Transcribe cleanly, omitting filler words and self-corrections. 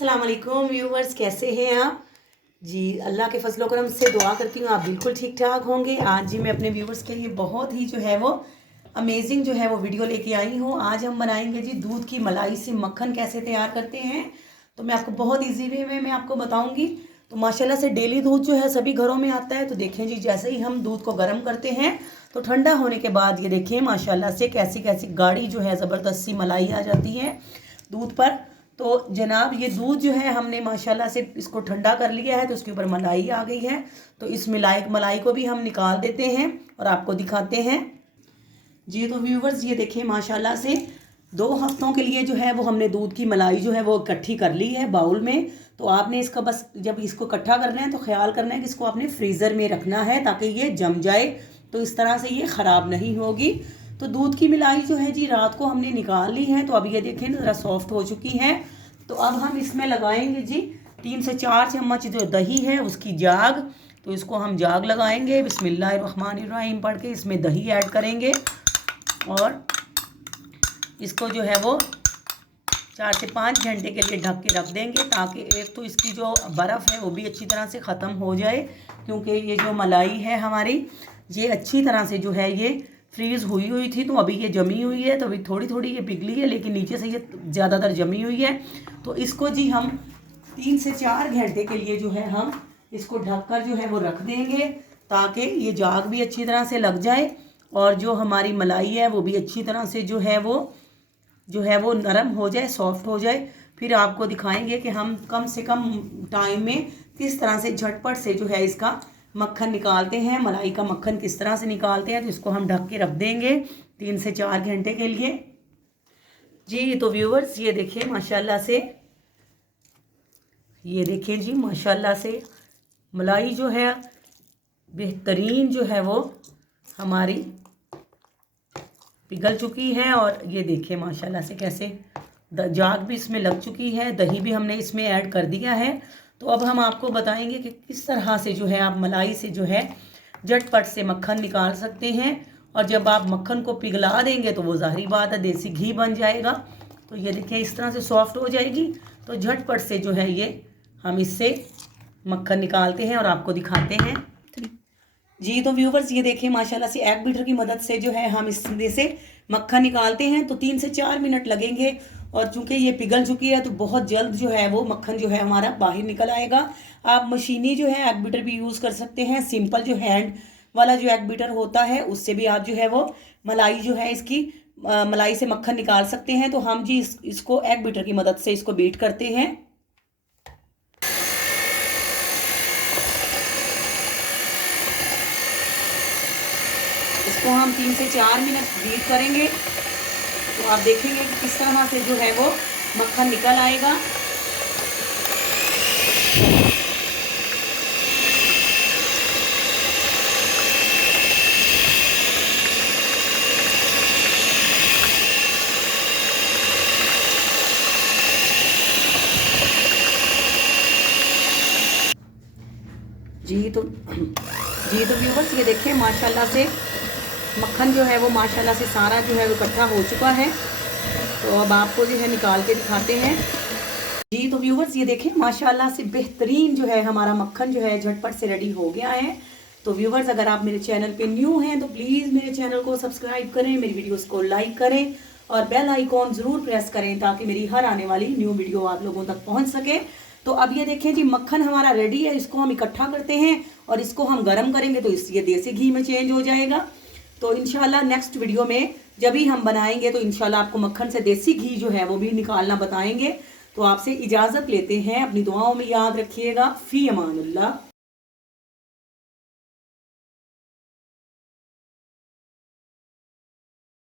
अस्सलाम वालेकुम व्यूवर्स, कैसे हैं आप जी। अल्लाह के फजलो करम से दुआ करती हूँ आप बिल्कुल ठीक ठाक होंगे। आज जी मैं अपने व्यूवर्स के लिए बहुत ही जो है वो अमेजिंग जो है वो वीडियो लेके आई हूँ। आज हम बनाएंगे जी दूध की मलाई से मक्खन कैसे तैयार करते हैं। तो मैं आपको बहुत ईजी वे में मैं आपको बताऊँगी। तो माशाल्लाह से डेली दूध जो है सभी घरों में आता है। तो देखें जी, जैसे ही हम दूध को गर्म करते हैं तो ठंडा होने के बाद ये देखें माशाल्लाह से कैसी कैसी गाढ़ी जो है ज़बरदस्त सी मलाई आ जाती है दूध पर। तो जनाब ये दूध जो है हमने माशाल्लाह से इसको ठंडा कर लिया है, तो इसके ऊपर मलाई आ गई है। तो इस मलाई को भी हम निकाल देते हैं और आपको दिखाते हैं जी। तो व्यूवर्स ये देखिए माशाल्लाह से 2 हफ्तों के लिए जो है वो हमने दूध की मलाई जो है वो इकट्ठी कर ली है बाउल में। तो आपने इसका बस जब इसको इकट्ठा करना है तो ख्याल करना है कि इसको आपने फ्रीज़र में रखना है ताकि ये जम जाए, तो इस तरह से ये ख़राब नहीं होगी। तो दूध की मलाई जो है जी रात को हमने निकाल ली है। तो अब ये देखें ज़रा सॉफ्ट हो चुकी है। तो अब हम इसमें लगाएंगे जी 3 से 4 चम्मच जो दही है उसकी जाग। तो इसको हम जाग लगाएंगे, बिस्मिल्लाहिर्रहमानिर्रहीम पढ़ के इसमें दही ऐड करेंगे और इसको जो है वो 4 से 5 घंटे के लिए ढक के रख देंगे ताकि एक तो इसकी जो बर्फ़ है वो भी अच्छी तरह से ख़त्म हो जाए, क्योंकि ये जो मलाई है हमारी ये अच्छी तरह से जो है ये फ्रीज़ हुई थी। तो अभी ये जमी हुई है, तो अभी थोड़ी थोड़ी ये पिघली है लेकिन नीचे से ये ज़्यादातर जमी हुई है। तो इसको जी हम 3 से 4 घंटे के लिए जो है हम इसको ढककर जो है वो रख देंगे ताकि ये जाग भी अच्छी तरह से लग जाए और जो हमारी मलाई है वो भी अच्छी तरह से जो है वो नरम हो जाए, सॉफ्ट हो जाए। फिर आपको दिखाएंगे कि हम कम से कम टाइम में किस तरह से झटपट से जो है इसका मक्खन निकालते हैं, मलाई का मक्खन किस तरह से निकालते हैं। तो इसको हम ढक के रख देंगे 3 से 4 घंटे के लिए जी। तो व्यूवर्स ये देखिए माशाल्लाह से, ये देखें जी माशाल्लाह से मलाई जो है बेहतरीन जो है वो हमारी पिघल चुकी है और ये देखिए माशाल्लाह से कैसे जाग भी इसमें लग चुकी है, दही भी हमने इसमें ऐड कर दिया है। तो अब हम आपको बताएंगे कि किस तरह से जो है आप मलाई से जो है झटपट से मक्खन निकाल सकते हैं। और जब आप मक्खन को पिघला देंगे तो वो ज़ाहिर बात है देसी घी बन जाएगा। तो ये देखिए इस तरह से सॉफ्ट हो जाएगी। तो झटपट से जो है ये हम इससे मक्खन निकालते हैं और आपको दिखाते हैं जी। तो व्यूवर्स ये देखिए माशाल्लाह से एग बीटर की मदद से जो है हम इसमें से मक्खन निकालते हैं। तो 3 से 4 मिनट लगेंगे और चूंकि ये पिघल चुकी है तो बहुत जल्द जो है वो मक्खन जो है हमारा बाहर निकल आएगा। आप मशीनी जो है एग बीटर भी यूज़ कर सकते हैं, सिंपल जो हैंड वाला जो एग बीटर होता है उससे भी आप जो है वो मलाई जो है इसकी मलाई से मक्खन निकाल सकते हैं। तो हम जी इसको एग बीटर की मदद से इसको बीट करते हैं। इसको हम 3 से 4 मिनट बीट करेंगे तो आप देखेंगे कि किस तरह से जो है वो मक्खन निकल आएगा। जी तो व्यूवर्स ये देखिए माशाल्लाह से मक्खन जो है वो माशाल्लाह से सारा जो है वो इकट्ठा हो चुका है। तो अब आपको जो है निकाल के दिखाते हैं जी। तो व्यूवर्स ये देखें माशाल्लाह से बेहतरीन जो है हमारा मक्खन जो है झटपट से रेडी हो गया है। तो व्यूवर्स अगर आप मेरे चैनल पे न्यू हैं तो प्लीज़ मेरे चैनल को सब्सक्राइब करें, मेरी वीडियोस को लाइक करें और बेल आइकॉन ज़रूर प्रेस करें ताकि मेरी हर आने वाली न्यू वीडियो आप लोगों तक पहुँच सके। तो अब ये देखें जी मक्खन हमारा रेडी है, इसको हम इकट्ठा करते हैं और इसको हम गर्म करेंगे तो ये देसी घी में चेंज हो जाएगा। तो इंशाल्लाह नेक्स्ट वीडियो में जब भी हम बनाएंगे तो इंशाल्लाह आपको मक्खन से देसी घी जो है वो भी निकालना बताएंगे। तो आपसे इजाज़त लेते हैं, अपनी दुआओं में याद रखिएगा। फ़ी अमानुल्लाह।